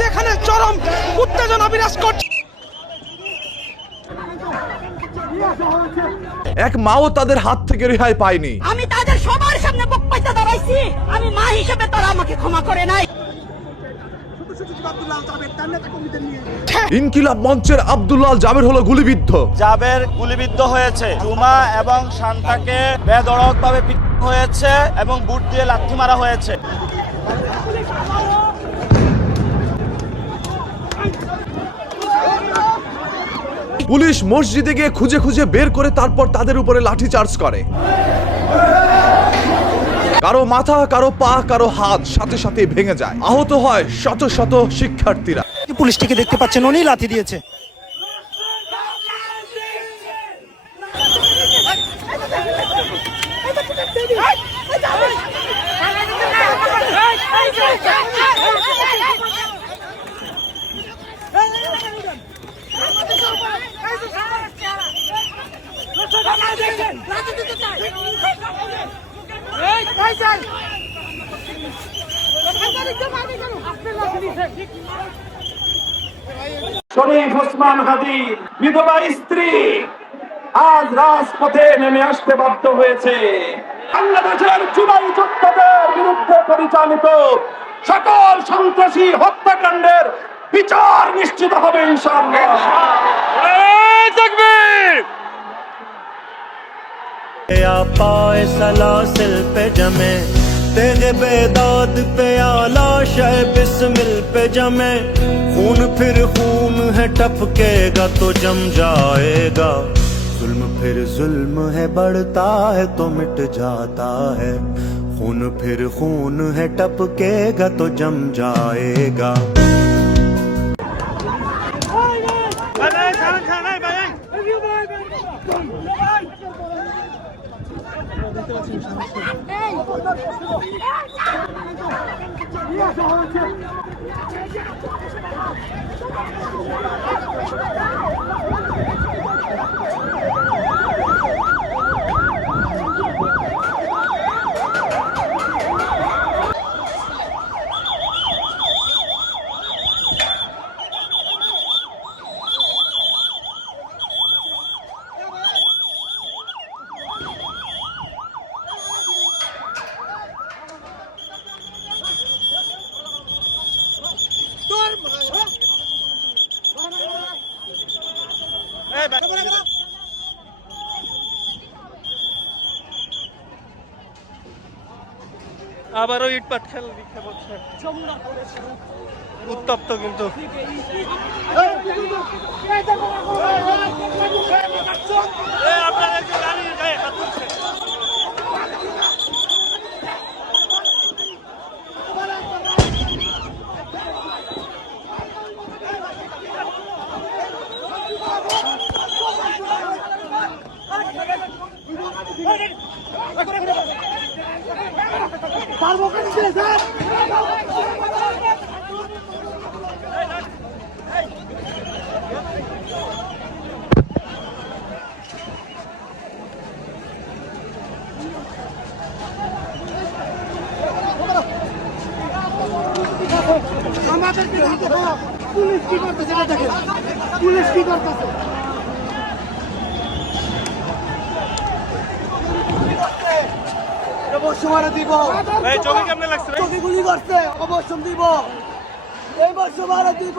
যেখানে চরম উত্তেজনা বিরাজ করছে। এক মাও তাদের হাত থেকে রেহাই পায়নি। আমি তাদের সবার সামনে বুক পাইতে দাঁড়াইছি, আমি মা হিসেবে তারা আমাকে ক্ষমা করে নাই। ইনকিলাব মঞ্চের আব্দুল্লাহ জাবের হলো গুলিবিদ্ধ। জাবের গুলিবিদ্ধ হয়েছে। জুমা এবং শান্তাকে বেধড়কভাবে পিটানো হয়েছে এবং বুট দিয়ে লাথি মারা হয়েছে। পুলিশ মসজিদে গিয়ে খুঁজে খুঁজে বের করে তারপর তাদের উপরে লাঠিচার্জ করে। কারো মাথা, কারো পা, কারো হাত সাথে সাথে ভেঙে যায়। আহত হয় শত শত শিক্ষার্থীরা। পুলিশটিকে দেখতে পাচ্ছেন, উনি লাথি দিয়েছে। শরীফ ওসমান হাদি বিধবা স্ত্রী আজ রাজপথে নেমে আসতে বাধ্য হয়েছে। বাংলাদেশের জুলাই যোদ্ধাদের বিরুদ্ধে পরিচালিত সকল সন্ত্রাসী হত্যাকাণ্ডের বিচার নিশ্চিত হবে ইনশাআল্লাহ। तेरे बेदाद पे आला शय बिस्मिल पे जमे खून फिर खून है टपकेगा तो जम जाएगा जुल्म फिर जुल्म है बढ़ता है तो मिट जाता है खून फिर खून है टपकेगा तो जम जाएगा। আবারও ইট পাটকেল নিক্ষেপ হচ্ছে, উত্তপ্ত কিন্তু। আপনাদের গাড়ির গায়ে হাত তুলছে। পুলিশ কি করতেছে? পুলিশ কি করতেছে? অবশ্য মারা দিব। চোখে কেমনে লাগছে? চোখে গুলি করছে, অবশ্য দিব। এই বর্ষ মারা দিব।